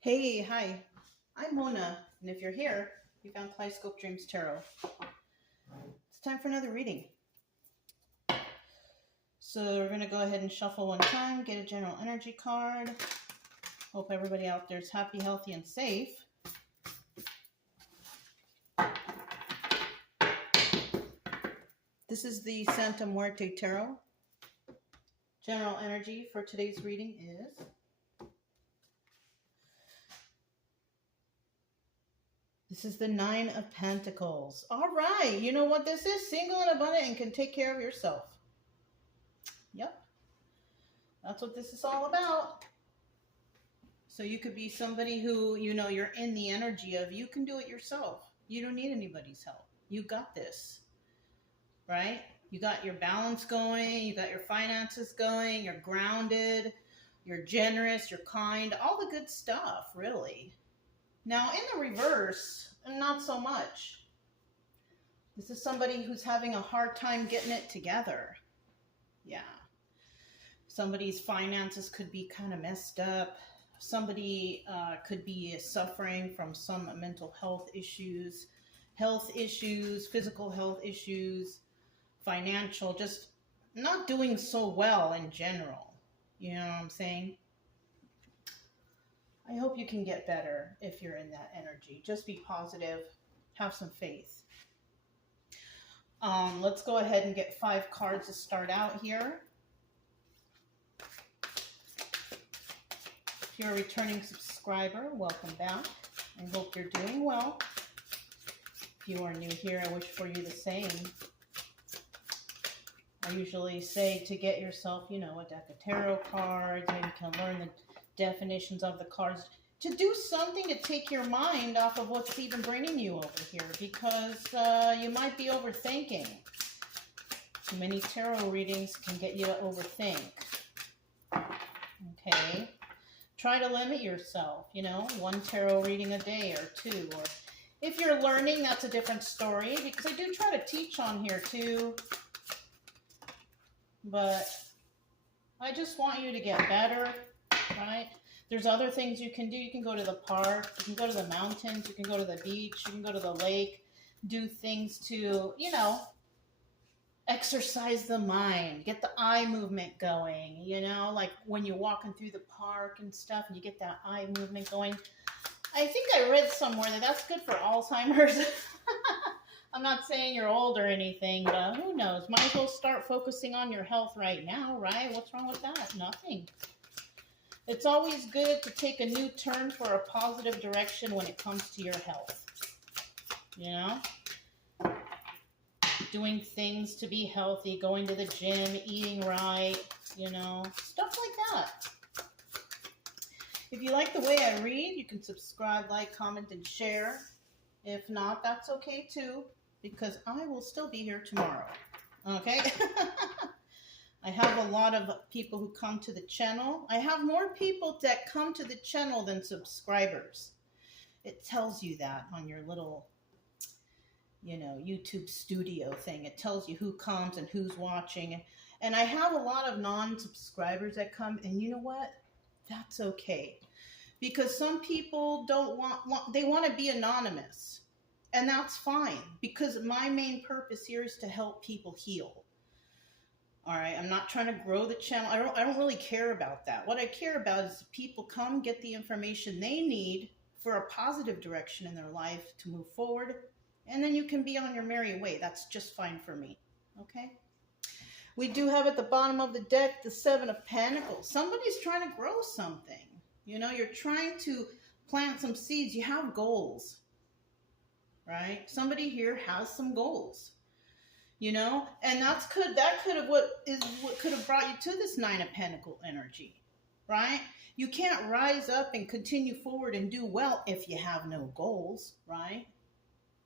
Hey, hi. I'm Mona, and if you're here, you found Kaleidoscope Dreams Tarot. It's time for another reading. So we're going to go ahead and shuffle one time, get a general energy card. Hope everybody out there is happy, healthy, and safe. This is the Santa Muerte Tarot. General energy for today's reading is... This is the Nine of Pentacles. All right, you know what this is? Single and abundant and can take care of yourself. Yep. That's what this is all about. So you could be somebody who, you're in the energy of you can do it yourself. You don't need anybody's help. You got this, right? You got your balance going. You got your finances going. You're grounded. You're generous. You're kind. All the good stuff, really. Now, in the reverse, not so much. This is somebody who's having a hard time getting it together. Yeah. Somebody's finances could be kind of messed up. Somebody could be suffering from some mental health issues, physical health issues, financial, just not doing so well in general. You know what I'm saying? I hope you can get better if you're in that energy. Just be positive. Have some faith. Let's go ahead and get 5 cards to start out here. If you're a returning subscriber, welcome back. I hope you're doing well. If you are new here, I wish for you the same. I usually say to get yourself, a deck of tarot cards. Maybe you can learn the definitions of the cards. To do something to take your mind off of what's even bringing you over here. Because you might be overthinking. Too many tarot readings can get you to overthink. Okay. Try to limit yourself, 1 tarot reading a day or 2. Or if you're learning, that's a different story, because I do try to teach on here too. But I just want you to get better, right? There's other things you can do. You can go to the park, you can go to the mountains, you can go to the beach, you can go to the lake, do things to, exercise the mind, get the eye movement going, like when you're walking through the park and stuff and you get that eye movement going. I think I read somewhere that that's good for Alzheimer's. I'm not saying you're old or anything, but who knows? Might as well start focusing on your health right now, right? What's wrong with that? Nothing. It's always good to take a new turn for a positive direction when it comes to your health. Doing things to be healthy, going to the gym, eating right, stuff like that. If you like the way I read, you can subscribe, like, comment, and share. If not, that's okay too, because I will still be here tomorrow. Okay? I have a lot of people who come to the channel. I have more people that come to the channel than subscribers. It tells you that on your little YouTube studio thing. It tells you who comes and who's watching. And I have a lot of non-subscribers that come, and you know what? That's okay. Because some people don't they want to be anonymous. And that's fine. Because my main purpose here is to help people heal. All right, I'm not trying to grow the channel. I don't really care about that. What I care about is people come get the information they need for a positive direction in their life to move forward. And then you can be on your merry way. That's just fine for me. Okay? We do have at the bottom of the deck the 7 of Pentacles. Somebody's trying to grow something. You're trying to plant some seeds. You have goals. Right? Somebody here has some goals. And that could have what could have brought you to this 9 of Pentacles energy. Right? You can't rise up and continue forward and do well if you have no goals, right?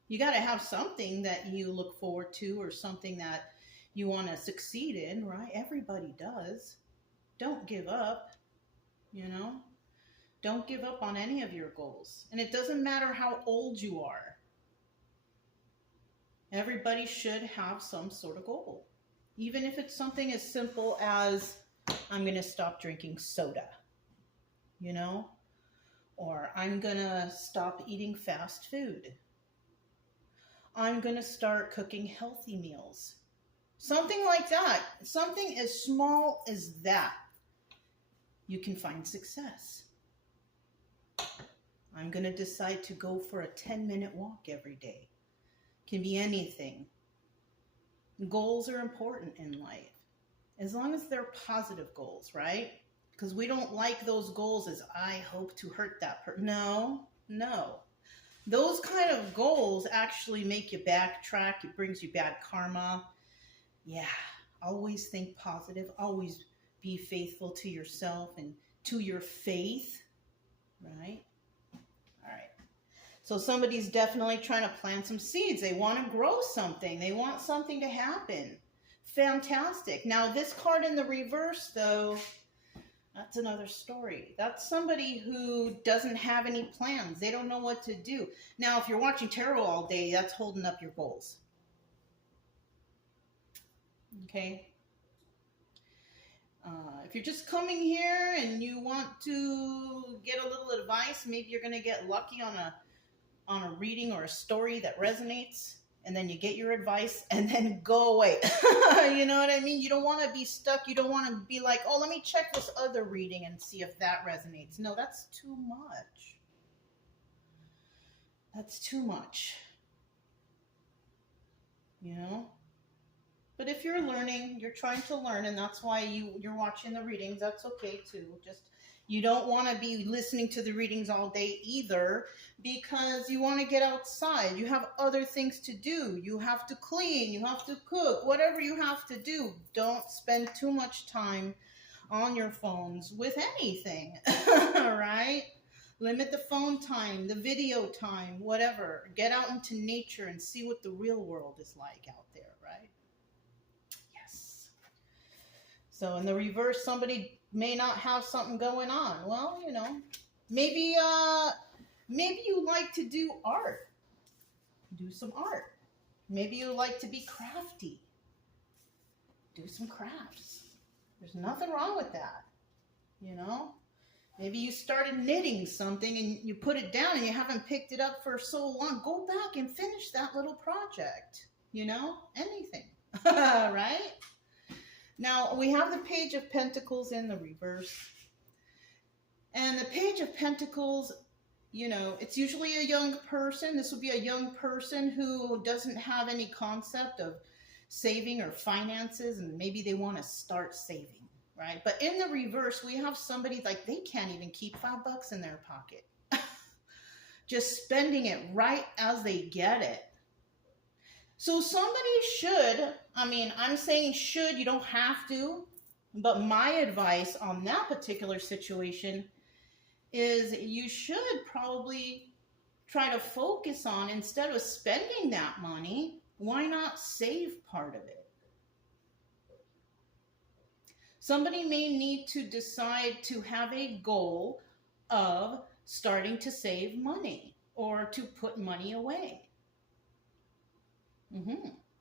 You got to have something that you look forward to or something that you want to succeed in, right? Everybody does. Don't give up, Don't give up on any of your goals. And it doesn't matter how old you are. Everybody should have some sort of goal. Even if it's something as simple as, I'm going to stop drinking soda, Or I'm going to stop eating fast food. I'm going to start cooking healthy meals. Something like that. Something as small as that. You can find success. I'm going to decide to go for a 10-minute walk every day. Can be anything. Goals are important in life. As long as they're positive goals, right? Because we don't like those goals as I hope to hurt that person. No. Those kind of goals actually make you backtrack. It brings you bad karma. Yeah, always think positive. Always be faithful to yourself and to your faith, right? All right. So somebody's definitely trying to plant some seeds. They want to grow something. They want something to happen. Fantastic. Now this card in the reverse, though, that's another story. That's somebody who doesn't have any plans. They don't know what to do. Now, if you're watching tarot all day, that's holding up your goals. Okay? If you're just coming here and you want to get a little advice, maybe you're going to get lucky on a reading or a story that resonates, and then you get your advice and then go away. You know what I mean? You don't want to be stuck. You don't want to be like, oh, let me check this other reading and see if that resonates. No, that's too much. That's too much. You know? But if you're learning, you're trying to learn, and that's why you're watching the readings, that's okay too. Just, you don't want to be listening to the readings all day either, because you want to get outside. You have other things to do. You have to clean. You have to cook. Whatever you have to do. Don't spend too much time on your phones with anything. All right? Limit the phone time, the video time, whatever. Get out into nature and see what the real world is like out there, right? Yes. So in the reverse, somebody may not have something going on. Well, you know, maybe you like to do art. Do some art. Maybe you like to be crafty. Do some crafts. There's nothing wrong with that. You know? Maybe you started knitting something and you put it down and you haven't picked it up for so long. Go back and finish that little project. You know? Anything. Right? Now, we have the Page of Pentacles in the reverse. And the Page of Pentacles, you know, it's usually a young person. This would be a young person who doesn't have any concept of saving or finances, and maybe they want to start saving, right? But in the reverse, we have somebody like they can't even keep $5 in their pocket. Just spending it right as they get it. So somebody should, I mean, I'm saying should, you don't have to, but my advice on that particular situation is you should probably try to focus on, instead of spending that money, why not save part of it? Somebody may need to decide to have a goal of starting to save money or to put money away.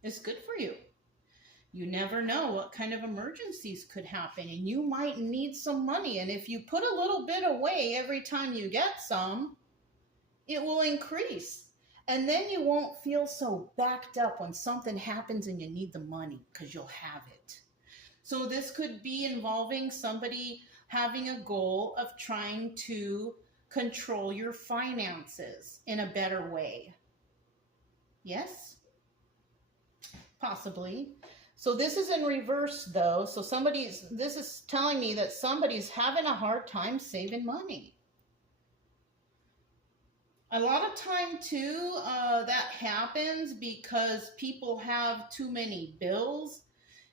It's good for you. You never know what kind of emergencies could happen, and you might need some money. And if you put a little bit away every time you get some, it will increase. And then you won't feel so backed up when something happens and you need the money, because you'll have it. So this could be involving somebody having a goal of trying to control your finances in a better way. Yes? Possibly. So this is in reverse though. So this is telling me that somebody's having a hard time saving money. A lot of time too, that happens because people have too many bills.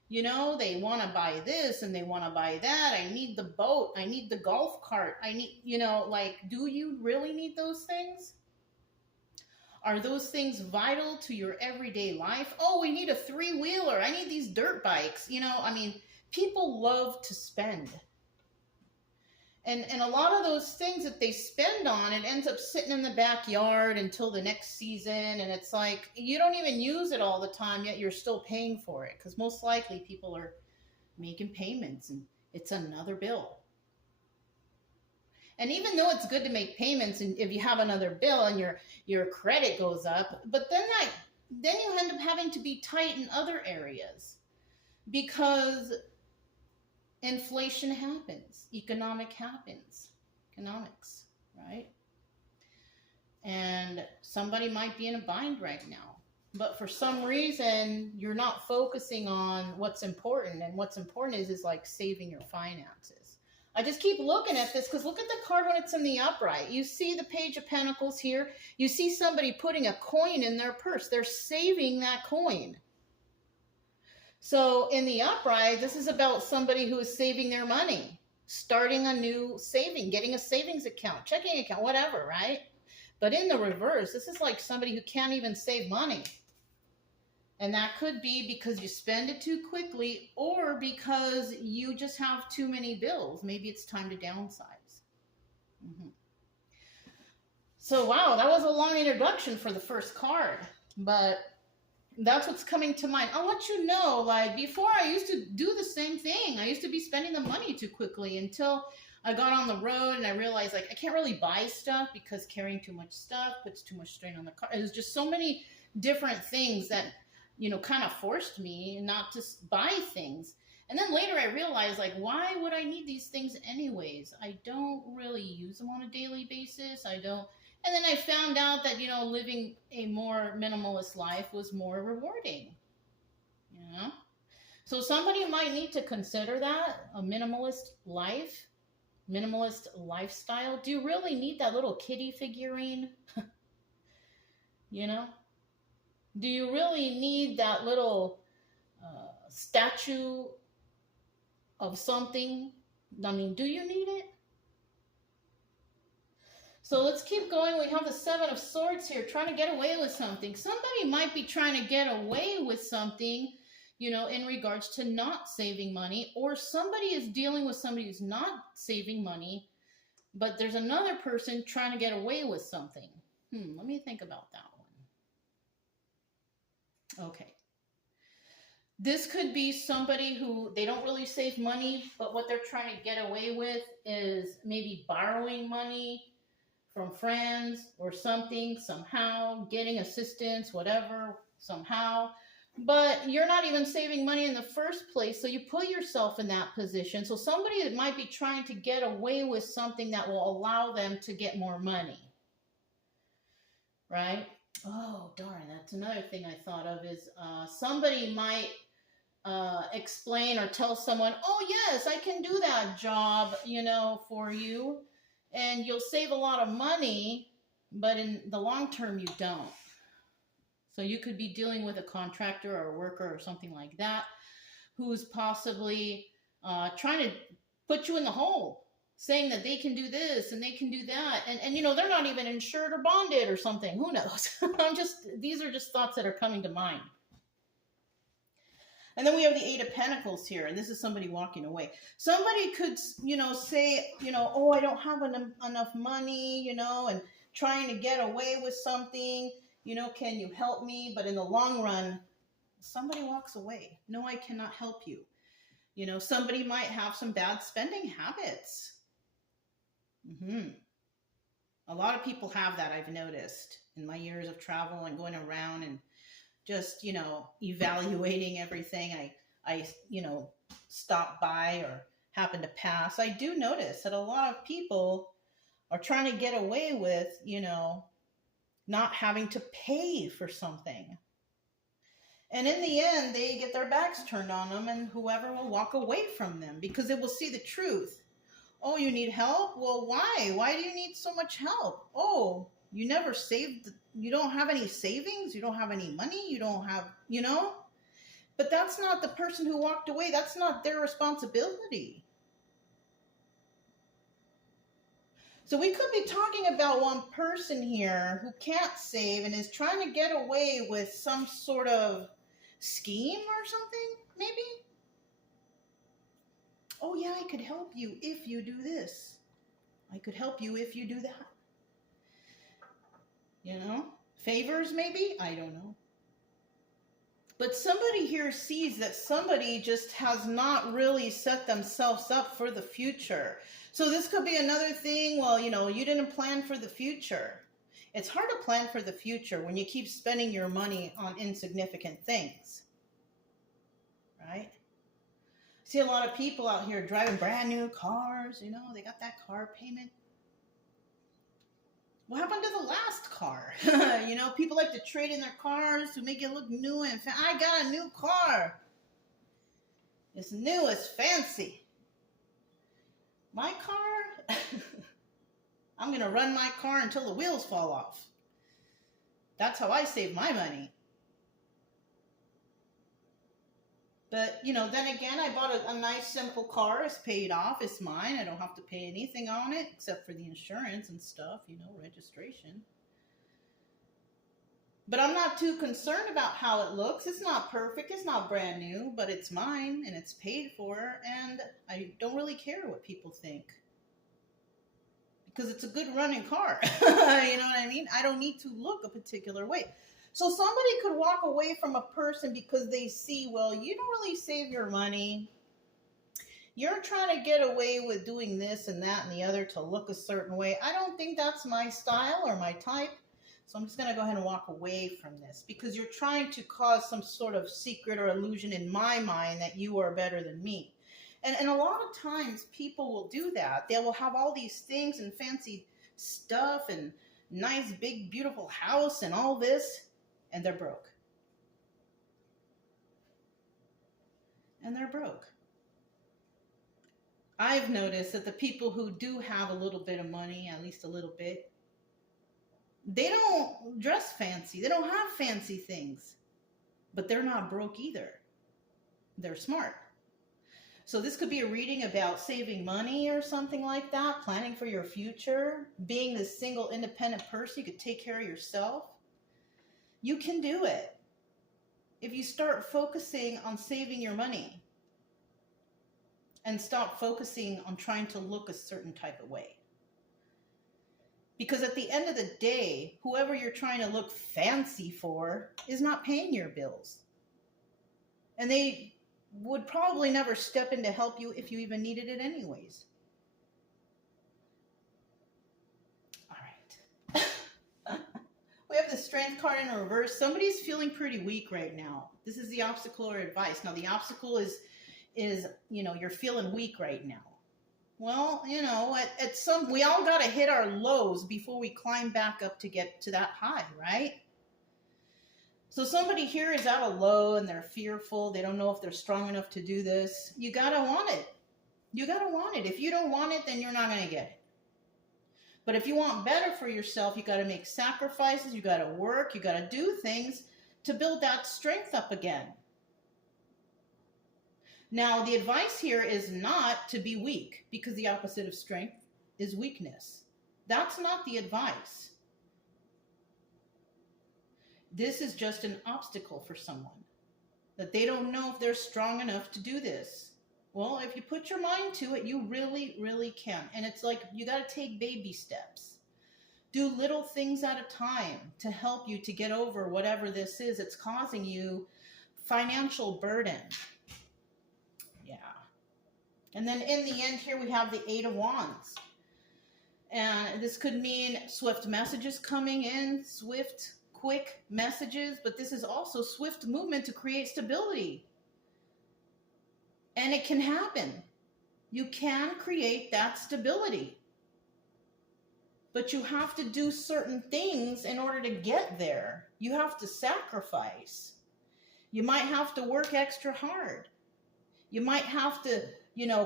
You know, they want to buy this and they want to buy that. I need the boat. I need the golf cart. I need, you know, like, do you really need those things? Are those things vital to your everyday life? Oh, we need a 3-wheeler. I need these dirt bikes. You know, I mean, people love to spend. And a lot of those things that they spend on, it ends up sitting in the backyard until the next season. And it's like, you don't even use it all the time, yet you're still paying for it. Because most likely people are making payments and it's another bill. And even though it's good to make payments, and if you have another bill and your credit goes up, but then you end up having to be tight in other areas because inflation happens, economics, right? And somebody might be in a bind right now, but for some reason you're not focusing on what's important, and what's important is like saving your finances. I just keep looking at this because look at the card when it's in the upright. You see the Page of Pentacles here. You see somebody putting a coin in their purse. They're saving that coin. So in the upright, this is about somebody who is saving their money, starting a new saving, getting a savings account, checking account, whatever, right? But in the reverse, this is like somebody who can't even save money. And that could be because you spend it too quickly, or because you just have too many bills. Maybe it's time to downsize. So wow, that was a long introduction for the first card, but that's what's coming to mind. I'll let you know, like before I used to do the same thing. I used to be spending the money too quickly until I got on the road and I realized like I can't really buy stuff because carrying too much stuff puts too much strain on the car. There's just so many different things that, you know, kind of forced me not to buy things. And then later I realized, like, why would I need these things anyways? I don't really use them on a daily basis. I don't. And then I found out that, you know, living a more minimalist life was more rewarding, you know? So somebody might need to consider that, a minimalist life, minimalist lifestyle. Do you really need that little kitty figurine? You know? Do you really need that little statue of something? I mean, do you need it? So let's keep going. We have the Seven of Swords here, trying to get away with something. Somebody might be trying to get away with something, you know, in regards to not saving money, or somebody is dealing with somebody who's not saving money, but there's another person trying to get away with something. Let me think about that one. Okay. This could be somebody who they don't really save money, but what they're trying to get away with is maybe borrowing money from friends or something, somehow, getting assistance, whatever, somehow. But you're not even saving money in the first place, so you put yourself in that position. So somebody that might be trying to get away with something that will allow them to get more money, right? Oh, darn, that's another thing I thought of is somebody might explain or tell someone, oh, yes, I can do that job, you know, for you. And you'll save a lot of money, but in the long term, you don't. So you could be dealing with a contractor or a worker or something like that who's possibly trying to put you in the hole, saying that they can do this and they can do that. And you know, they're not even insured or bonded or something. Who knows? These are just thoughts that are coming to mind. And then we have the Eight of Pentacles here, and this is somebody walking away. Somebody could, you know, say, you know, oh, I don't have enough money, you know, and trying to get away with something, you know, can you help me? But in the long run, somebody walks away. No, I cannot help you. You know, somebody might have some bad spending habits. A lot of people have that, I've noticed, in my years of travel and going around and just, you know, evaluating everything I you know, stop by or happen to pass. I do notice that a lot of people are trying to get away with, you know, not having to pay for something. And in the end, they get their backs turned on them, and whoever will walk away from them because they will see the truth. Oh, you need help? Well, why? Why do you need so much help? Oh, you never saved, you don't have any savings, you don't have any money, you don't have, you know? But that's not the person who walked away. That's not their responsibility. So we could be talking about one person here who can't save and is trying to get away with some sort of scheme or something, maybe? Oh yeah, I could help you if you do this. I could help you if you do that. You know? Favors maybe? I don't know. But somebody here sees that somebody just has not really set themselves up for the future. So this could be another thing. Well, you didn't plan for the future. It's hard to plan for the future when you keep spending your money on insignificant things, right? See a lot of people out here driving brand new cars, they got that car payment. What happened to the last car? People like to trade in their cars to make it look new and I got a new car. It's new, it's fancy. My car, I'm going to run my car until the wheels fall off. That's how I save my money. But, then again, I bought a nice, simple car. It's paid off. It's mine. I don't have to pay anything on it except for the insurance and stuff, registration. But I'm not too concerned about how it looks. It's not perfect. It's not brand new, but it's mine and it's paid for. And I don't really care what people think. Because it's a good running car. You know what I mean? I don't need to look a particular way. So somebody could walk away from a person because they see, well, you don't really save your money. You're trying to get away with doing this and that and the other to look a certain way. I don't think that's my style or my type. So I'm just going to go ahead and walk away from this because you're trying to cause some sort of secret or illusion in my mind that you are better than me. And a lot of times people will do that. They will have all these things and fancy stuff and nice, big, beautiful house and all this. And they're broke. And they're broke. I've noticed that the people who do have a little bit of money, at least a little bit, they don't dress fancy. They don't have fancy things. But they're not broke either. They're smart. So this could be a reading about saving money or something like that, planning for your future, being this single independent person. You could take care of yourself. You can do it if you start focusing on saving your money and stop focusing on trying to look a certain type of way. Because at the end of the day, whoever you're trying to look fancy for is not paying your bills. And they would probably never step in to help you if you even needed it anyways. We have the strength card in reverse. Somebody's feeling pretty weak right now. This is the obstacle or advice. Now, the obstacle is you're feeling weak right now. Well, we all got to hit our lows before we climb back up to get to that high, right? So somebody here is at a low and they're fearful. They don't know if they're strong enough to do this. You got to want it. You got to want it. If you don't want it, then you're not going to get it. But if you want better for yourself, you got to make sacrifices, you got to work, you got to do things to build that strength up again. Now, the advice here is not to be weak, because the opposite of strength is weakness. That's not the advice. This is just an obstacle for someone, that they don't know if they're strong enough to do this. Well, if you put your mind to it, you really, really can. And it's like you got to take baby steps. Do little things at a time to help you to get over whatever this is. It's causing you financial burden. Yeah. And then in the end here, we have the 8 of Wands. And this could mean swift messages coming in, swift, quick messages. But this is also swift movement to create stability. And it can happen. You can create that stability. But you have to do certain things in order to get there. You have to sacrifice. You might have to work extra hard. You might have to,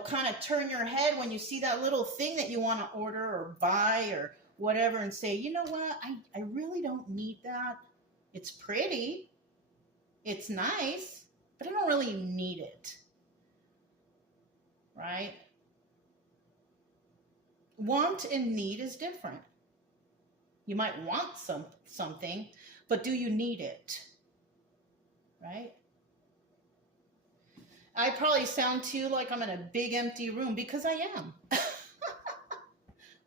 kind of turn your head when you see that little thing that you want to order or buy or whatever and say, you know what, I really don't need that. It's pretty. It's nice, but I don't really need it. Right? Want and need is different. You might want something, but do you need it? Right? I probably sound to you like I'm in a big empty room, because I am.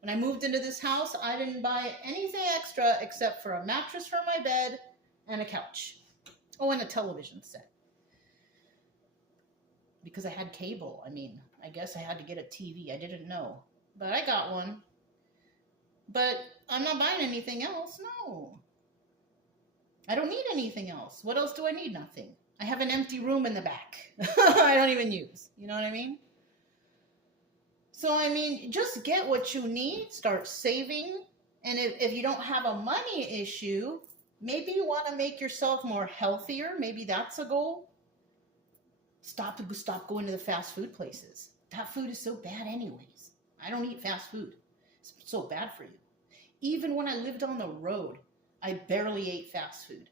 When I moved into this house, I didn't buy anything extra except for a mattress for my bed and a couch. Oh, and a television set. Because I had cable. I mean, I guess I had to get a TV. I didn't know. But I got one. But I'm not buying anything else. No. I don't need anything else. What else do I need? Nothing. I have an empty room in the back. I don't even use. You know what I mean? So, I mean, just get what you need. Start saving. And if you don't have a money issue, maybe you want to make yourself more healthier. Maybe that's a goal. Stop going to the fast food places. That food is so bad anyways. I don't eat fast food. It's so bad for you. Even when I lived on the road, I barely ate fast food.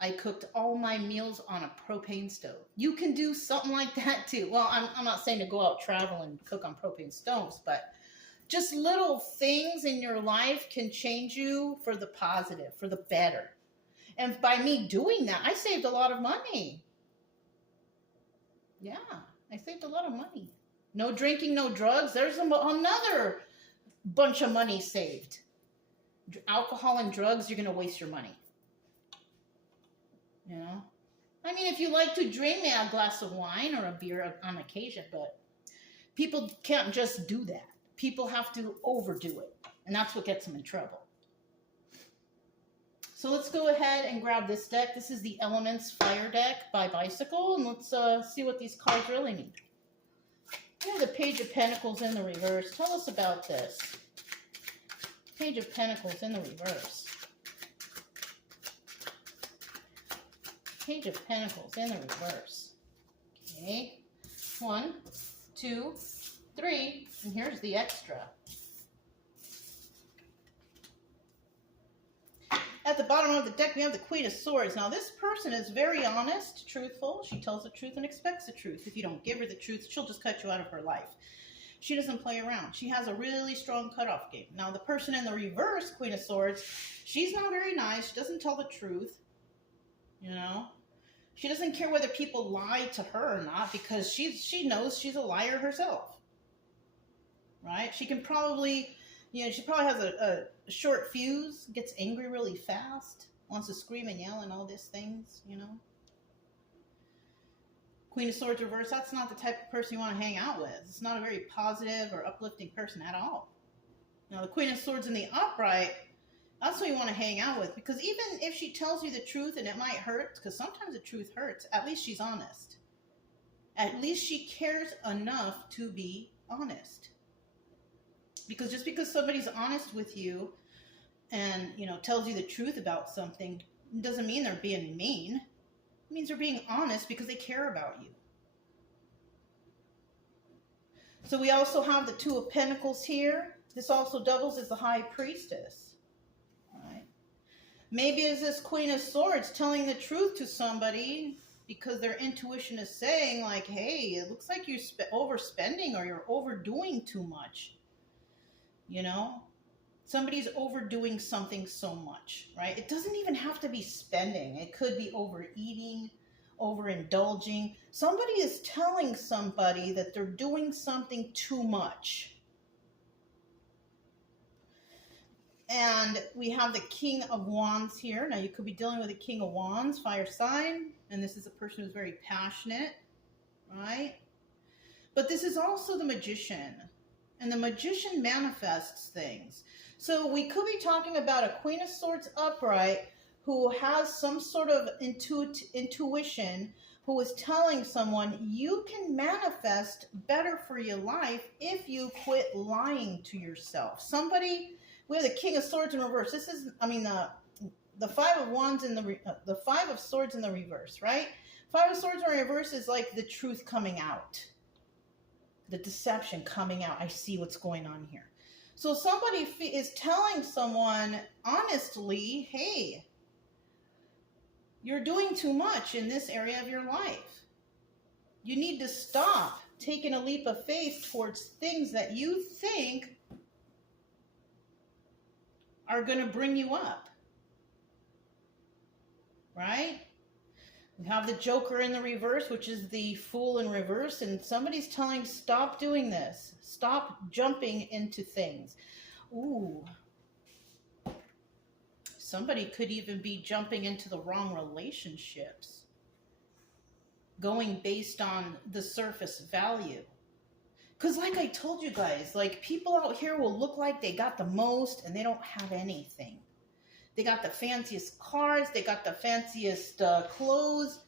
I cooked all my meals on a propane stove. You can do something like that too. Well, I'm not saying to go out travel and cook on propane stoves, but just little things in your life can change you for the positive, for the better. And by me doing that, I saved a lot of money. Yeah, I saved a lot of money. No drinking, no drugs. There's another bunch of money saved. Alcohol and drugs, you're going to waste your money. You know? I mean, if you like to drink, maybe a glass of wine or a beer on occasion, but people can't just do that. People have to overdo it, and that's what gets them in trouble. So let's go ahead and grab this deck. This is the Elements Fire deck by Bicycle, and let's see what these cards really mean. We have the Page of Pentacles in the reverse. Tell us about this. Page of Pentacles in the reverse. Page of Pentacles in the reverse. Okay. 1, 2, 3, and here's the extra. At the bottom of the deck, we have the Queen of Swords. Now, this person is very honest, truthful. She tells the truth and expects the truth. If you don't give her the truth, she'll just cut you out of her life. She doesn't play around. She has a really strong cutoff game. Now, the person in the reverse, Queen of Swords, she's not very nice. She doesn't tell the truth, you know. She doesn't care whether people lie to her or not because she knows she's a liar herself, right? She can probably... You know, she probably has a short fuse, gets angry really fast, wants to scream and yell and all these things, you know. Queen of Swords reverse, that's not the type of person you want to hang out with. It's not a very positive or uplifting person at all. Now, the Queen of Swords in the upright, that's what you want to hang out with. Because even if she tells you the truth and it might hurt, because sometimes the truth hurts, at least she's honest. At least she cares enough to be honest. Because just because somebody's honest with you and, you know, tells you the truth about something doesn't mean they're being mean. It means they're being honest because they care about you. So we also have the Two of Pentacles here. This also doubles as the High Priestess. Right? Maybe as this Queen of Swords telling the truth to somebody because their intuition is saying like, hey, it looks like you're overspending or you're overdoing too much. You know, somebody's overdoing something so much, right? It doesn't even have to be spending. It could be overeating, overindulging. Somebody is telling somebody that they're doing something too much. And we have the King of Wands here. Now, you could be dealing with a King of Wands, fire sign. And this is a person who's very passionate, right? But this is also the Magician. And the Magician manifests things. So we could be talking about a Queen of Swords upright who has some sort of intuition, who is telling someone you can manifest better for your life if you quit lying to yourself. Somebody, we have the King of Swords in reverse. This is, I mean, the Five of Wands in the Five of Swords in the reverse, right? Five of Swords in reverse is like the truth coming out. The deception coming out. I see what's going on here. So somebody is telling someone honestly, hey, you're doing too much in this area of your life. You need to stop taking a leap of faith towards things that you think are going to bring you up. Right? We have the Joker in the reverse, which is the Fool in reverse, and somebody's telling, stop doing this. Stop jumping into things. Ooh. Somebody could even be jumping into the wrong relationships, going based on the surface value. Because like I told you guys, like people out here will look like they got the most and they don't have anything. They got the fanciest cars, they got the fanciest clothes.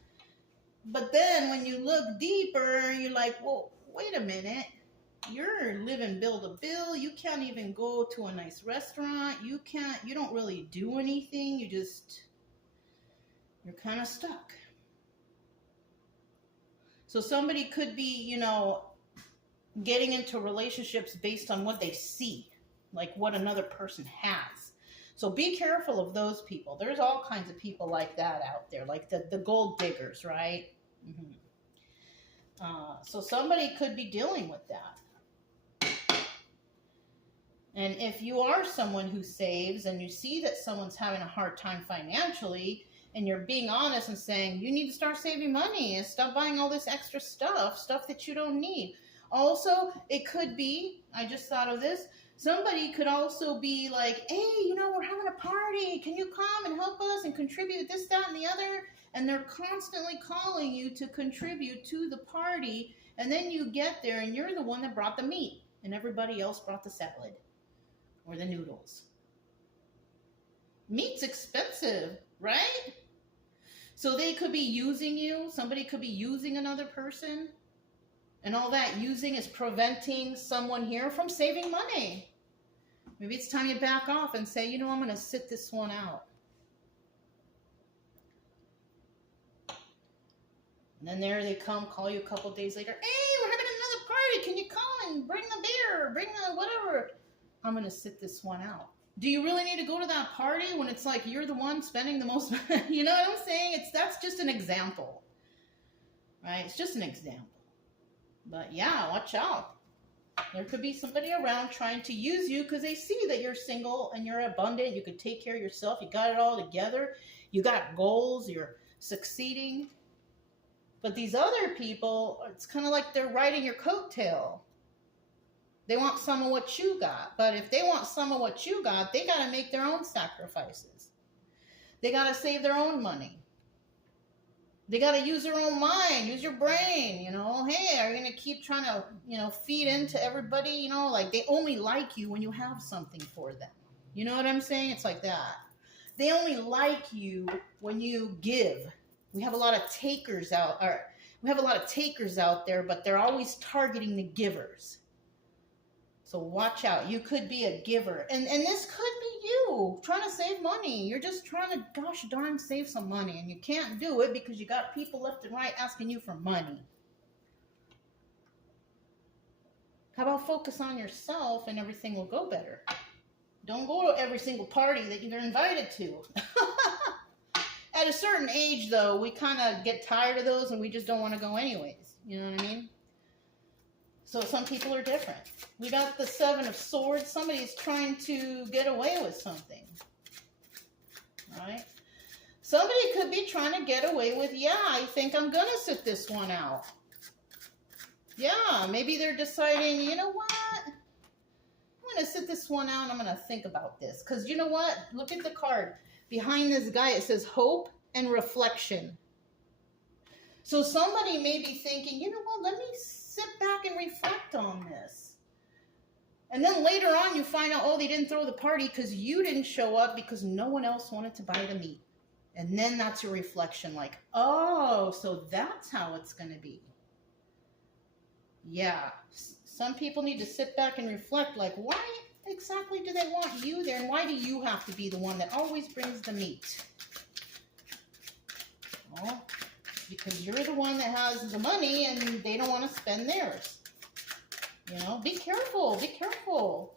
But then when you look deeper, you're like, well, wait a minute. You're living bill to bill. You can't even go to a nice restaurant. You don't really do anything. You're kind of stuck. So somebody could be, getting into relationships based on what they see, like what another person has. So be careful of those people. There's all kinds of people like that out there, like the gold diggers, right? So somebody could be dealing with that. And if you are someone who saves and you see that someone's having a hard time financially, and you're being honest and saying, you need to start saving money and stop buying all this extra stuff that you don't need. Also, it could be, I just thought of this, somebody could also be like, hey, we're having a party. Can you come and help us and contribute this, that, and the other? And they're constantly calling you to contribute to the party. And then you get there and you're the one that brought the meat and everybody else brought the salad or the noodles. Meat's expensive, right? So they could be using you. Somebody could be using another person. And all that using is preventing someone here from saving money. Maybe it's time you back off and say, I'm going to sit this one out. And then there they come, call you a couple days later. Hey, we're having another party. Can you come and bring the beer, bring the whatever? I'm going to sit this one out. Do you really need to go to that party when it's like you're the one spending the most money? You know what I'm saying? That's just an example. Right? It's just an example. But yeah, watch out. There could be somebody around trying to use you because they see that you're single and you're abundant. You could take care of yourself. You got it all together. You got goals. You're succeeding. But these other people, it's kind of like they're riding your coattail. They want some of what you got. But if they want some of what you got, they got to make their own sacrifices. They got to save their own money. They got to use their own mind, use your brain, Hey, are you going to keep trying to, feed into everybody? Like they only like you when you have something for them. You know what I'm saying? It's like that. They only like you when you give. We have a lot of takers out there, but they're always targeting the givers. So watch out. You could be a giver. And this could be you trying to save money. You're just trying to, gosh darn, save some money. And you can't do it because you got people left and right asking you for money. How about focus on yourself and everything will go better? Don't go to every single party that you're invited to. At a certain age, though, we kind of get tired of those and we just don't want to go anyways. You know what I mean? So some people are different. We got the Seven of Swords. Somebody's trying to get away with something. Right? Somebody could be trying to get away with, I think I'm going to sit this one out. Yeah, maybe they're deciding, you know what? I'm going to sit this one out and I'm going to think about this. Because you know what? Look at the card. Behind this guy, it says hope and reflection. So somebody may be thinking, you know what? Let me sit back and reflect on this. And then later on you find out, they didn't throw the party because you didn't show up because no one else wanted to buy the meat. And then that's your reflection, like, so that's how it's going to be. Yeah, some people need to sit back and reflect, like, why exactly do they want you there? And why do you have to be the one that always brings the meat? Well, because you're the one that has the money and they don't want to spend theirs. Be careful, be careful.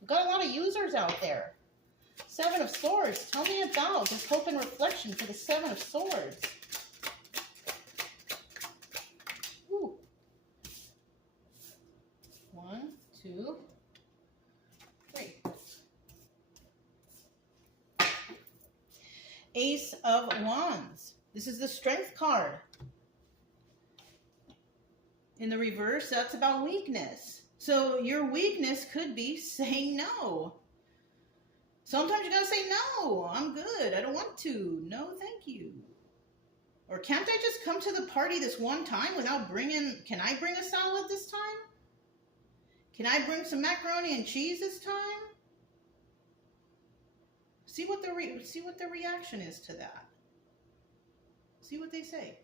We've got a lot of users out there. Seven of Swords, tell me about this hope and reflection for the Seven of Swords. Ooh. 1, 2, 3. Ace of Wands. This is the Strength card. In the reverse, that's about weakness. So your weakness could be saying no. Sometimes you gotta say, no, I'm good. I don't want to. No, thank you. Or can't I just come to the party this one time without can I bring a salad this time? Can I bring some macaroni and cheese this time? See what the reaction is to that. See what they say.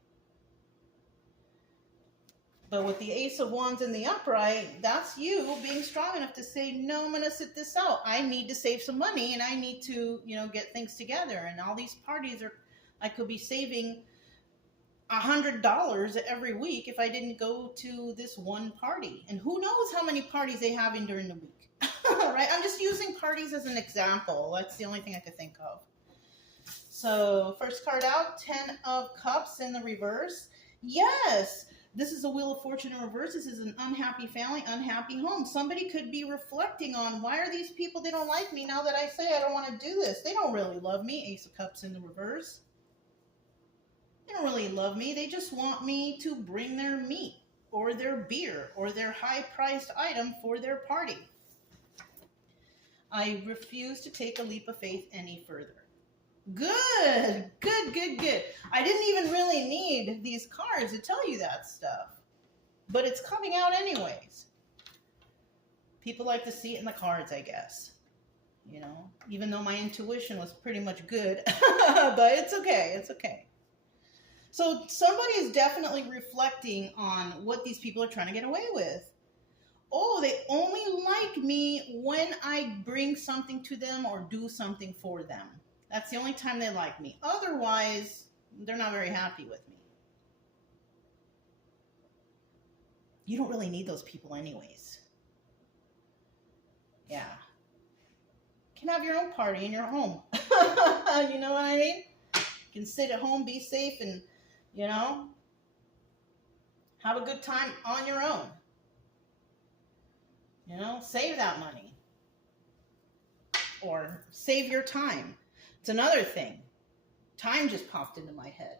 But with the Ace of Wands in the upright, that's you being strong enough to say, no, I'm going to sit this out. I need to save some money and I need to, get things together. And all these parties I could be saving $100 every week if I didn't go to this one party. And who knows how many parties they have during the week, right? I'm just using parties as an example. That's the only thing I could think of. So first card out, 10 of Cups in the reverse. Yes. This is a Wheel of Fortune in reverse. This is an unhappy family, unhappy home. Somebody could be reflecting on, why are these people, they don't like me now that I say I don't want to do this. They don't really love me. Ace of Cups in the reverse. They don't really love me. They just want me to bring their meat or their beer or their high-priced item for their party. I refuse to take a leap of faith any further. Good, good, good, good. I didn't even really need these cards to tell you that stuff. But it's coming out anyways. People like to see it in the cards, I guess. Even though my intuition was pretty much good. But it's okay, it's okay. So somebody is definitely reflecting on what these people are trying to get away with. Oh, they only like me when I bring something to them or do something for them. That's the only time they like me. Otherwise, they're not very happy with me. You don't really need those people anyways. Yeah. You can have your own party in your home. You know what I mean? You can sit at home, be safe, and, have a good time on your own. Save that money. Or save your time. It's another thing. Time just popped into my head.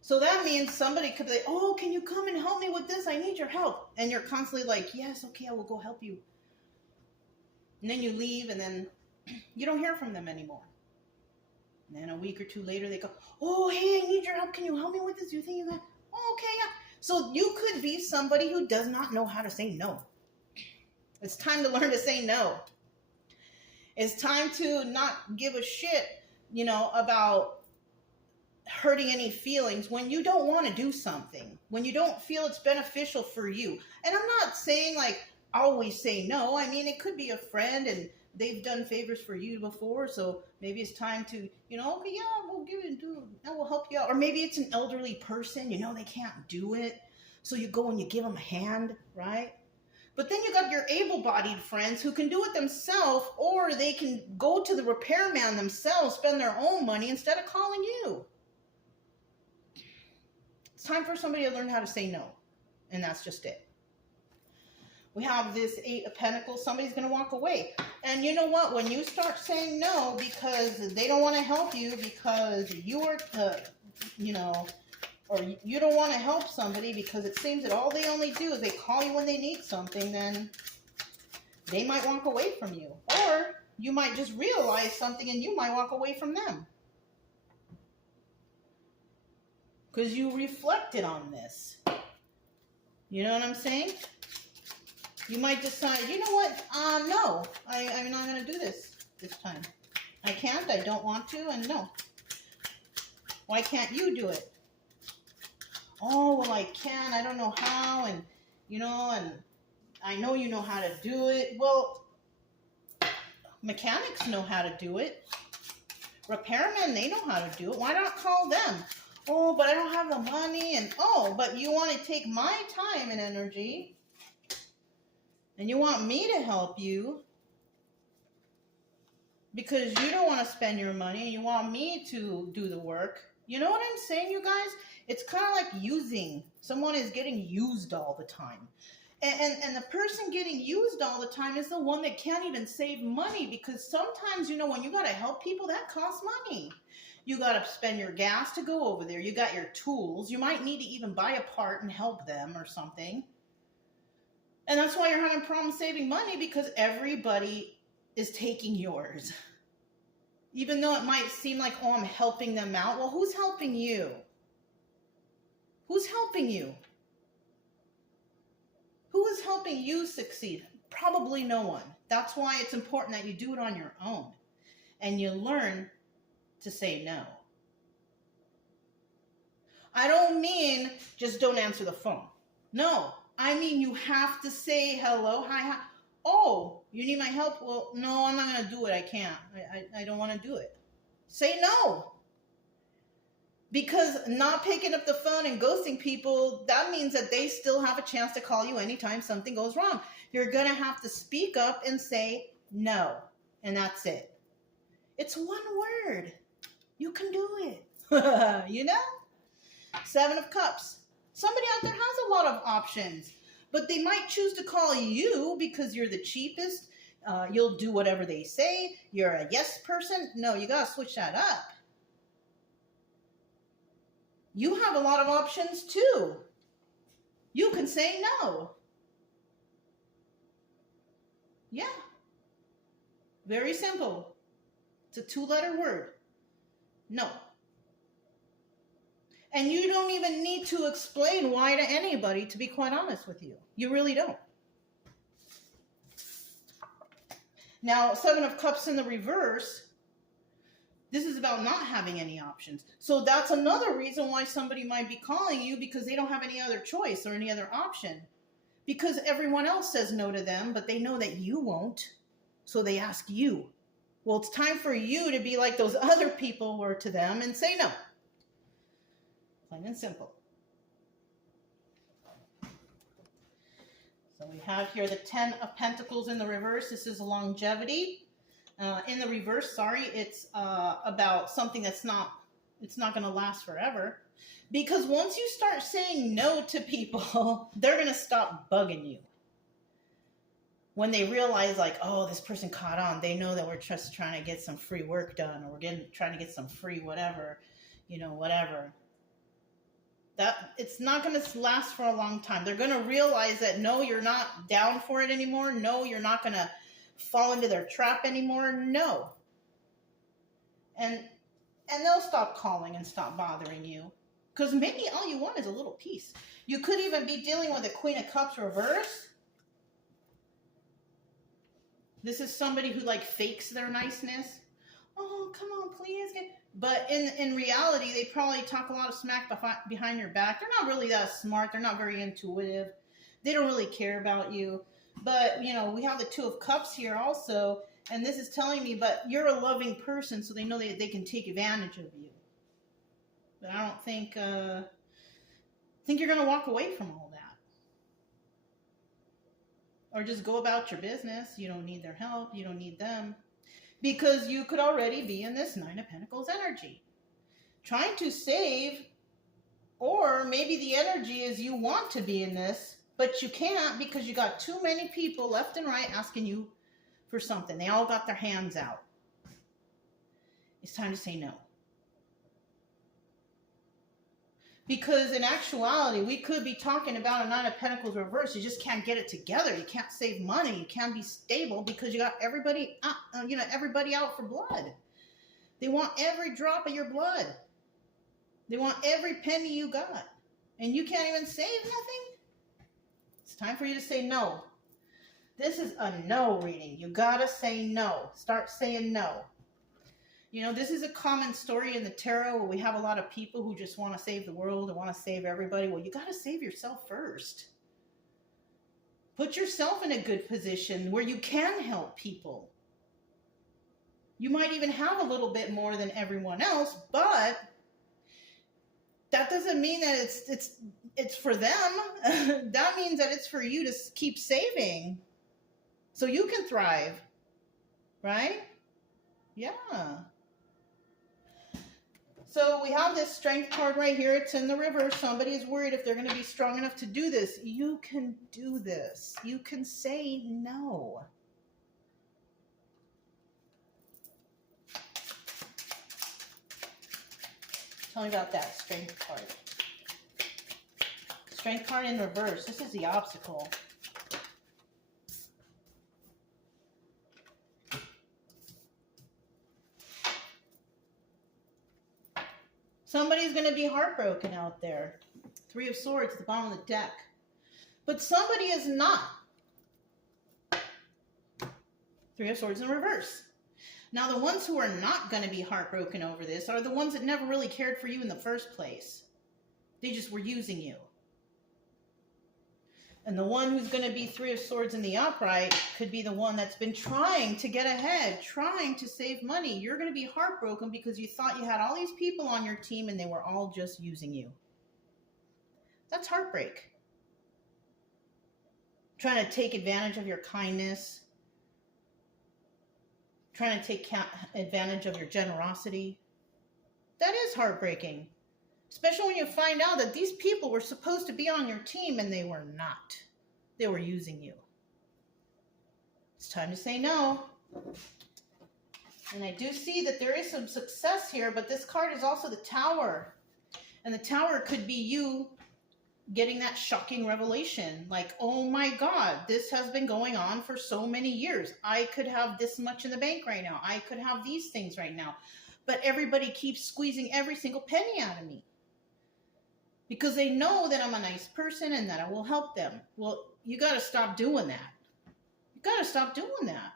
So that means somebody could be like, oh, can you come and help me with this? I need your help. And you're constantly like, yes, okay, I will go help you. And then you leave and then you don't hear from them anymore. And then a week or two later they go, oh, hey, I need your help. Can you help me with this? Do you think you can? Oh, okay, yeah. So you could be somebody who does not know how to say no. It's time to learn to say no. It's time to not give a shit, about hurting any feelings when you don't want to do something, when you don't feel it's beneficial for you. And I'm not saying always say no. I mean, it could be a friend and they've done favors for you before. So maybe it's time to, okay, yeah, we'll give it, I will help you out. Or maybe it's an elderly person, they can't do it. So you go and you give them a hand, right? But then you got your able-bodied friends who can do it themselves, or they can go to the repairman themselves, spend their own money instead of calling you. It's time for somebody to learn how to say no. And that's just it. We have this 8 of Pentacles. Somebody's going to walk away. And you know what? When you start saying no because they don't want to help you because you are, or you don't want to help somebody because it seems that all they only do is they call you when they need something, then they might walk away from you. Or you might just realize something and you might walk away from them. Because you reflected on this. You know what I'm saying? You might decide, you know what? No, I'm not going to do this time. I can't, I don't want to, and no. Why can't you do it? Oh, well, I can. I don't know how. And, and I know you know how to do it. Well, mechanics know how to do it. Repairmen, they know how to do it. Why not call them? Oh, but I don't have the money. And, oh, but you want to take my time and energy. And you want me to help you. Because you don't want to spend your money. And you want me to do the work. You know what I'm saying, you guys? It's kind of like using. Someone is getting used all the time. And the person getting used all the time is the one that can't even save money. Because sometimes, when you got to help people, that costs money. You got to spend your gas to go over there. You got your tools. You might need to even buy a part and help them or something. And that's why you're having problems saving money, because everybody is taking yours. Even though it might seem like, oh, I'm helping them out. Well, who's helping you? Who's helping you? Who is helping you succeed? Probably no one. That's why it's important that you do it on your own and you learn to say no. I don't mean just don't answer the phone. No, I mean you have to say hello, hi. Oh, you need my help? Well, no, I'm not going to do it. I can't. I don't want to do it. Say no. Because not picking up the phone and ghosting people, that means that they still have a chance to call you anytime something goes wrong. You're going to have to speak up and say no. And that's it. It's one word. You can do it. You know? 7 of Cups. Somebody out there has a lot of options. But they might choose to call you because you're the cheapest. You'll do whatever they say. You're a yes person. No, you got to switch that up. You have a lot of options too. You can say no. Yeah. Very simple. It's a 2-letter word. No. And you don't even need to explain why to anybody, to be quite honest with you. You really don't. Now, 7 of Cups in the reverse, this is about not having any options. So that's another reason why somebody might be calling you, because they don't have any other choice or any other option. Because everyone else says no to them, but they know that you won't. So they ask you. Well, it's time for you to be like those other people were to them and say no. Plain and simple. So we have here the 10 of Pentacles in the reverse. This is longevity. In the reverse, sorry, it's about something that's not going to last forever. Because once you start saying no to people, they're going to stop bugging you. When they realize, like, oh, this person caught on, they know that we're just trying to get some free work done, or we're trying to get some free whatever, whatever. That it's not going to last for a long time. They're going to realize that, no, you're not down for it anymore. No, you're not going to fall into their trap anymore. No. And they'll stop calling and stop bothering you. Because maybe all you want is a little peace. You could even be dealing with a Queen of Cups reverse. This is somebody who like fakes their niceness. Oh, come on, please. But in reality, they probably talk a lot of smack behind your back. They're not really that smart. They're not very intuitive. They don't really care about you. But, we have the 2 of Cups here also. And this is telling me, but you're a loving person, so they know they can take advantage of you. But I don't think you're going to walk away from all that. Or just go about your business. You don't need their help. You don't need them. Because you could already be in this 9 of Pentacles energy. Trying to save, or maybe the energy is you want to be in this, but you can't because you got too many people left and right asking you for something. They all got their hands out. It's time to say no. Because in actuality, we could be talking about a 9 of Pentacles reverse. You just can't get it together. You can't save money. You can't be stable because you got everybody out for blood. They want every drop of your blood. They want every penny you got. And you can't even save nothing? It's time for you to say no. This is a no reading. You gotta say no. Start saying no. This is a common story in the tarot where we have a lot of people who just want to save the world and want to save everybody. Well, you got to save yourself first. Put yourself in a good position where you can help people. You might even have a little bit more than everyone else, but that doesn't mean that it's for them. That means that it's for you to keep saving so you can thrive, right? Yeah. So we have this Strength card right here. It's in the reverse. Somebody is worried if they're going to be strong enough to do this. You can do this. You can say no. Tell me about that Strength card. Strength card in reverse. This is the obstacle. Somebody's going to be heartbroken out there. Three of Swords at the bottom of the deck. But somebody is not. Three of Swords in reverse. Now, the ones who are not going to be heartbroken over this are the ones that never really cared for you in the first place. They just were using you. And the one who's going to be Three of Swords in the upright could be the one that's been trying to get ahead, trying to save money. You're going to be heartbroken because you thought you had all these people on your team and they were all just using you. That's heartbreak. Trying to take advantage of your kindness. Trying to take advantage of your generosity. That is heartbreaking. Especially when you find out that these people were supposed to be on your team and they were not. They were using you. It's time to say no. And I do see that there is some success here, but this card is also the Tower. And the Tower could be you getting that shocking revelation. Like, oh my God, this has been going on for so many years. I could have this much in the bank right now. I could have these things right now. But everybody keeps squeezing every single penny out of me. Because they know that I'm a nice person and that I will help them. Well, you got to stop doing that. You got to stop doing that.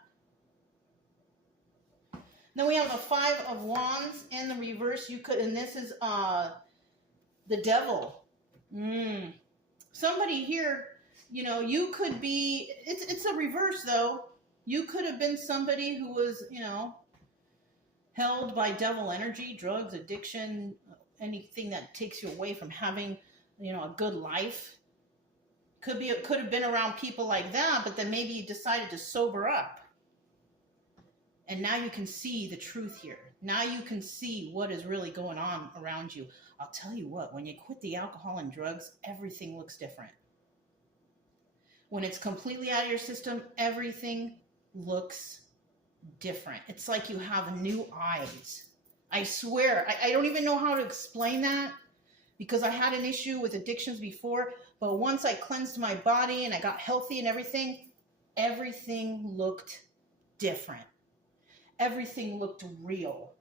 Then we have a Five of Wands in the reverse. You could, and this is the Devil. Somebody here, you know, you could be, it's a reverse though. You could have been somebody who was, you know, held by devil energy, drugs, addiction, anything that takes you away from having, you know, a good life. Could have been around people like that, but then maybe you decided to sober up. And now you can see the truth here. Now you can see what is really going on around you. I'll tell you what, when you quit the alcohol and drugs, everything looks different. When it's completely out of your system, everything looks different. It's like you have new eyes. I swear, I don't even know how to explain that because I had an issue with addictions before, but once I cleansed my body and I got healthy and everything looked different. Everything looked real.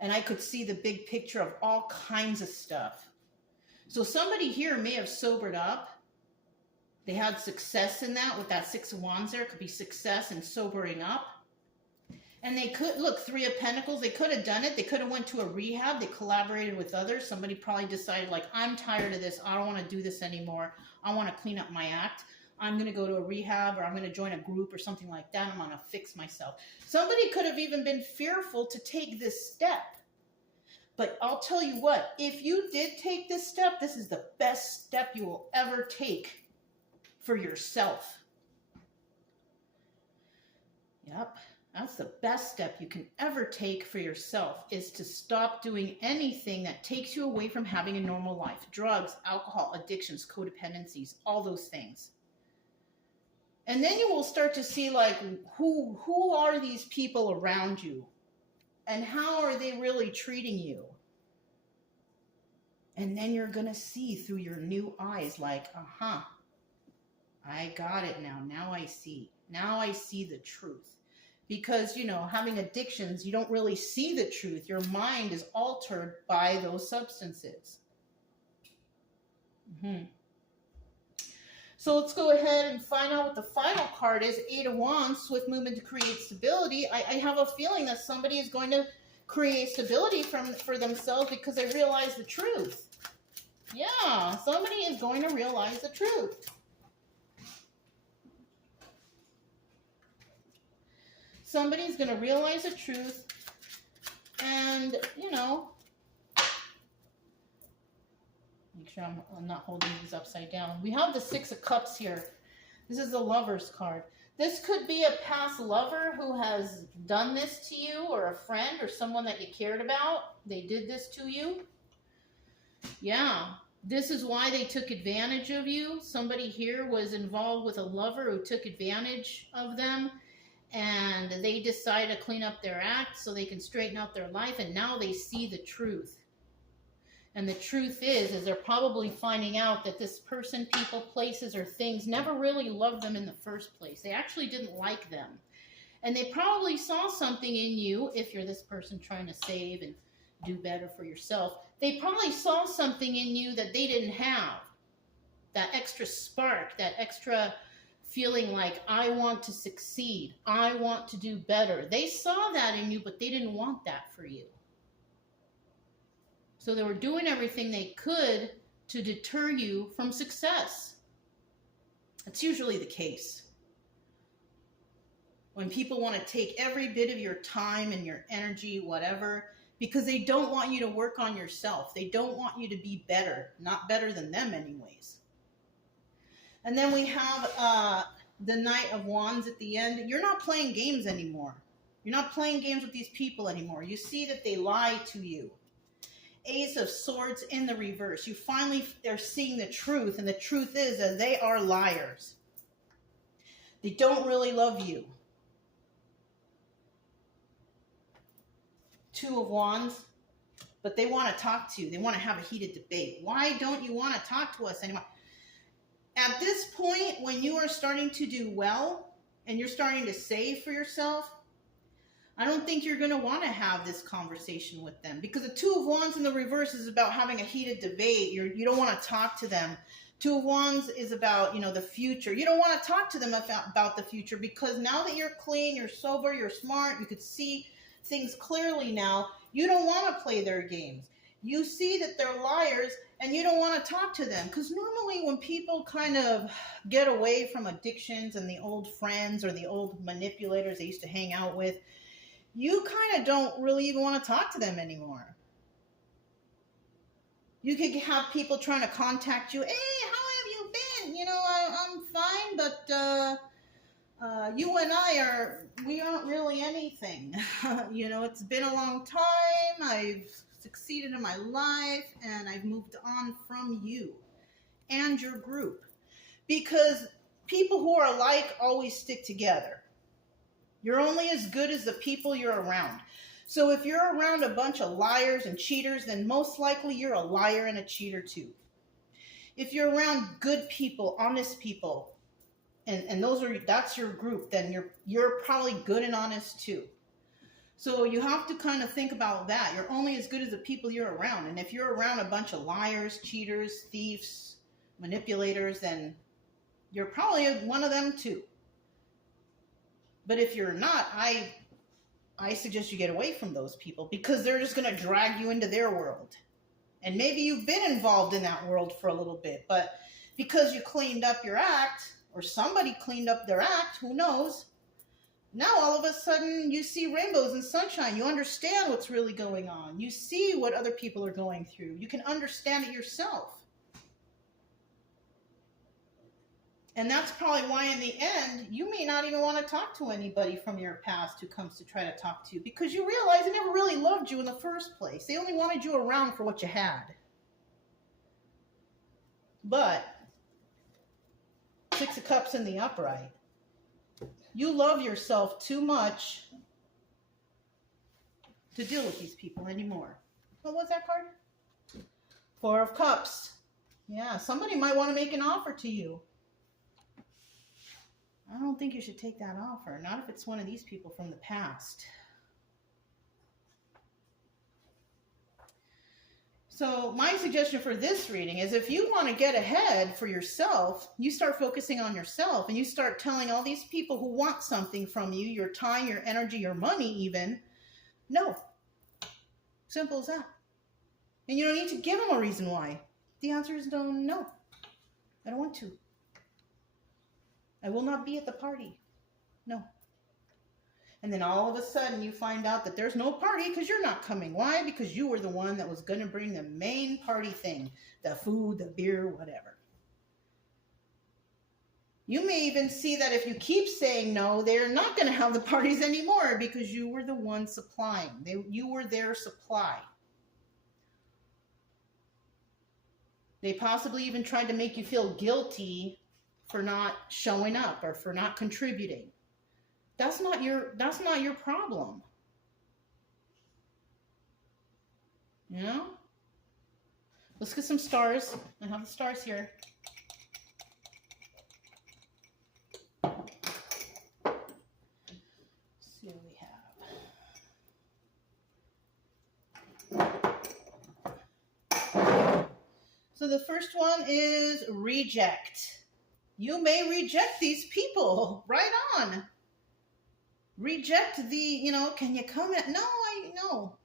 And I could see the big picture of all kinds of stuff. So somebody here may have sobered up. They had success in that with that Six of Wands there. It could be success in sobering up. And they could, look, Three of Pentacles, they could have done it. They could have went to a rehab. They collaborated with others. Somebody probably decided, like, I'm tired of this. I don't want to do this anymore. I want to clean up my act. I'm going to go to a rehab or I'm going to join a group or something like that. I'm going to fix myself. Somebody could have even been fearful to take this step. But I'll tell you what, if you did take this step, this is the best step you will ever take for yourself. Yep. That's the best step you can ever take for yourself, is to stop doing anything that takes you away from having a normal life. Drugs, alcohol, addictions, codependencies, all those things. And then you will start to see, like, who are these people around you? And how are they really treating you? And then you're going to see through your new eyes, like, I got it now. Now I see. Now I see the truth. Because, you know, having addictions, you don't really see the truth. Your mind is altered by those substances. So let's go ahead and find out what the final card is. Eight of Wands, swift movement to create stability. I have a feeling that somebody is going to create stability for themselves because they realize the truth. Yeah, somebody is going to realize the truth. Somebody's going to realize the truth and, you know, make sure I'm not holding these upside down. We have the Six of Cups here. This is the Lover's card. This could be a past lover who has done this to you, or a friend or someone that you cared about. They did this to you. Yeah, this is why they took advantage of you. Somebody here was involved with a lover who took advantage of them. And they decide to clean up their act so they can straighten out their life. And now they see the truth. And the truth is they're probably finding out that this person, people, places, or things never really loved them in the first place. They actually didn't like them. And they probably saw something in you, if you're this person trying to save and, do better for yourself. They probably saw something in you that they didn't have. That extra spark, that extra feeling like, I want to succeed. I want to do better. They saw that in you, but they didn't want that for you. So they were doing everything they could to deter you from success. That's usually the case. When people want to take every bit of your time and your energy, whatever, because they don't want you to work on yourself. They don't want you to be better, not better than them anyways. And then we have the Knight of Wands at the end. You're not playing games anymore. You're not playing games with these people anymore. You see that they lie to you. Ace of Swords in the reverse. You finally are seeing the truth, and the truth is that they are liars. They don't really love you. Two of Wands, but they want to talk to you. They want to have a heated debate. Why don't you want to talk to us anymore? At this point, when you are starting to do well and you're starting to save for yourself, I don't think you're going to want to have this conversation with them, because the Two of Wands in the reverse is about having a heated debate. You don't want to talk to them. Two of Wands is about, the future. You don't want to talk to them about the future, because now that you're clean, you're sober, you're smart, you could see things clearly now, you don't want to play their games. You see that they're liars and you don't want to talk to them, because normally when people kind of get away from addictions and the old friends or the old manipulators they used to hang out with, you kind of don't really even want to talk to them anymore. You could have people trying to contact you. Hey, how have you been? I'm fine, but you and we aren't really anything. It's been a long time. I've succeeded in my life, and I've moved on from you and your group. Because people who are alike always stick together. You're only as good as the people you're around. So if you're around a bunch of liars and cheaters, then most likely you're a liar and a cheater too. If you're around good people, honest people, and that's your group, then you're probably good and honest too. So you have to kind of think about that. You're only as good as the people you're around. And if you're around a bunch of liars, cheaters, thieves, manipulators, then you're probably one of them too. But if you're not, I suggest you get away from those people, because they're just going to drag you into their world. And maybe you've been involved in that world for a little bit, but because you cleaned up your act, or somebody cleaned up their act, who knows? Now all of a sudden you see rainbows and sunshine. You understand what's really going on. You see what other people are going through. You can understand it yourself. And that's probably why in the end, you may not even want to talk to anybody from your past who comes to try to talk to you, because you realize they never really loved you in the first place. They only wanted you around for what you had. But Six of Cups in the upright. You love yourself too much to deal with these people anymore. What was that card? Four of Cups. Yeah, somebody might want to make an offer to you. I don't think you should take that offer. Not if it's one of these people from the past. So my suggestion for this reading is, if you want to get ahead for yourself, you start focusing on yourself, and you start telling all these people who want something from you, your time, your energy, your money even, no. Simple as that. And you don't need to give them a reason why. The answer is no. I don't want to. I will not be at the party. No. And then all of a sudden you find out that there's no party because you're not coming. Why? Because you were the one that was going to bring the main party thing. The food, the beer, whatever. You may even see that if you keep saying no, they're not going to have the parties anymore, because you were the one supplying. You were their supply. They possibly even tried to make you feel guilty for not showing up or for not contributing. That's not your problem. You know? Let's get some stars. I have the stars here. Let's see what we have. So the first one is reject. You may reject these people. Right on. Reject can you come at? No, no.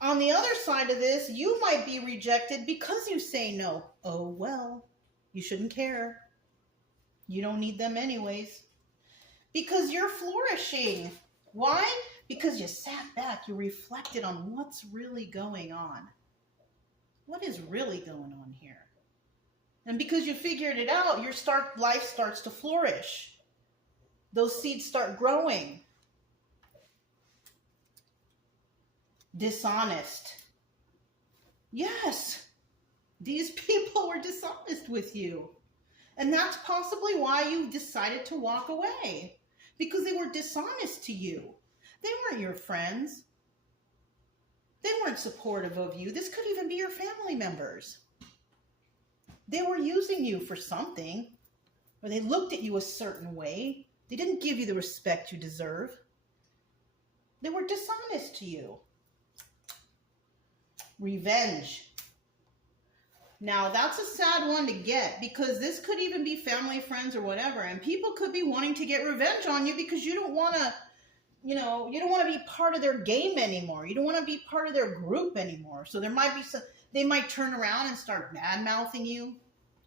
On the other side of this, you might be rejected because you say no. Oh, well, you shouldn't care. You don't need them anyways. Because you're flourishing. Why? Because you sat back, you reflected on what's really going on. What is really going on here? And because you figured it out, life starts to flourish. Those seeds start growing. Dishonest. Yes, these people were dishonest with you. And that's possibly why you decided to walk away. Because they were dishonest to you. They weren't your friends. They weren't supportive of you. This could even be your family members. They were using you for something, or they looked at you a certain way. They didn't give you the respect you deserve. They were dishonest to you. Revenge. Now, that's a sad one to get because this could even be family, friends, or whatever. And people could be wanting to get revenge on you because you don't want to, you don't want to be part of their game anymore. You don't want to be part of their group anymore. So there might be they might turn around and start bad-mouthing you.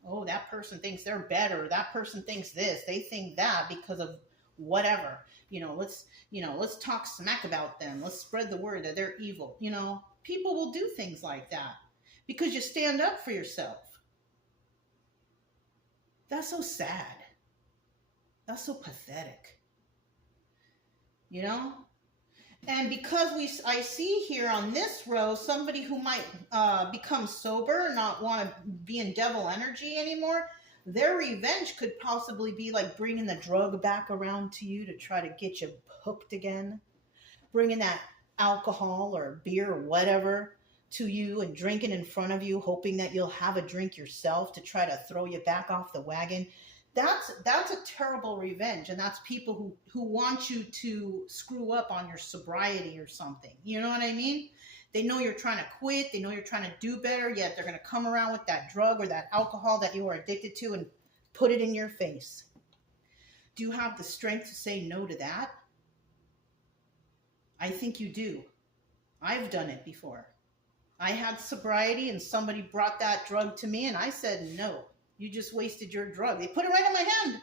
Oh, that person thinks they're better. That person thinks this. They think that because of whatever. Let's talk smack about them. Let's spread the word that they're evil. People will do things like that. Because you stand up for yourself. That's so sad. That's so pathetic. And because I see here on this row somebody who might become sober, not want to be in devil energy anymore, their revenge could possibly be like bringing the drug back around to you to try to get you hooked again. Bringing that alcohol or beer or whatever to you and drinking in front of you, hoping that you'll have a drink yourself to try to throw you back off the wagon. That's a terrible revenge, and that's people who want you to screw up on your sobriety or something. You know what I mean? They know you're trying to quit. They know you're trying to do better, yet they're going to come around with that drug or that alcohol that you are addicted to and put it in your face. Do you have the strength to say no to that? I think you do. I've done it before. I had sobriety and somebody brought that drug to me and I said, no, you just wasted your drug. They put it right in my hand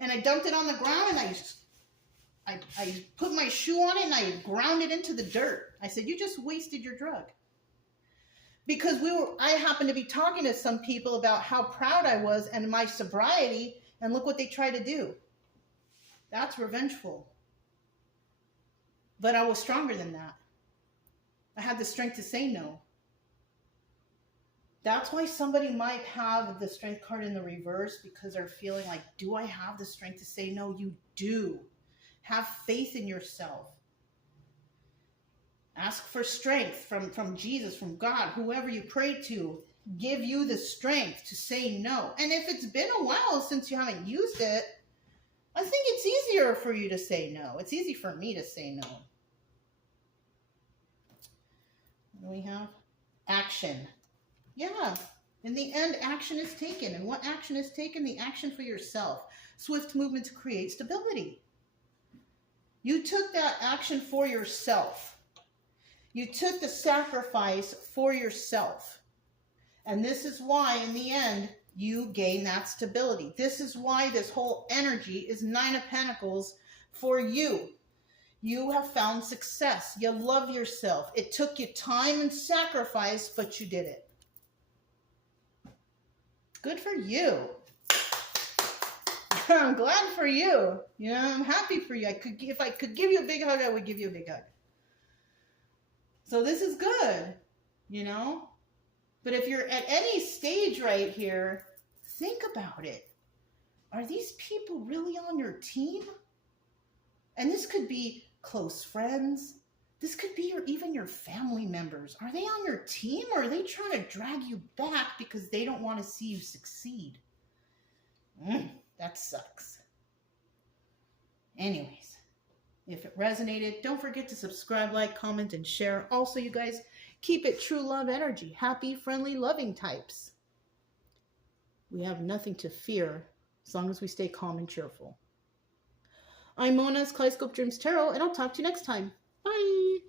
and I dumped it on the ground and I put my shoe on it and I ground it into the dirt. I said, you just wasted your drug. Because I happened to be talking to some people about how proud I was and my sobriety, and look what they tried to do. That's revengeful. But I was stronger than that. I had the strength to say no. That's why somebody might have the strength card in the reverse, because they're feeling like, do I have the strength to say no? You do. Have faith in yourself. Ask for strength from Jesus, from God, whoever you pray to. Give you the strength to say no. And if it's been a while since you haven't used it, I think it's easier for you to say no. It's easy for me to say no. What do we have? Action. Yeah. In the end, action is taken. And what action is taken? The action for yourself. Swift movement to create stability. You took that action for yourself. You took the sacrifice for yourself. And this is why, in the end, you gain that stability. This is why this whole energy is 9 of Pentacles for you. You have found success. You love yourself. It took you time and sacrifice, but you did it. Good for you. I'm glad for you. I'm happy for you. If I could give you a big hug, I would give you a big hug. So this is good, But if you're at any stage right here, think about it. Are these people really on your team? And this could be close friends. This could be even your family members. Are they on your team, or are they trying to drag you back because they don't want to see you succeed? That sucks. Anyways, if it resonated, don't forget to subscribe, like, comment, and share. Also, you guys, Keep it true love energy. Happy, friendly, loving types. We have nothing to fear as long as we stay calm and cheerful. I'm Mona's Kaleidoscope Dreams Tarot, and I'll talk to you next time. Bye.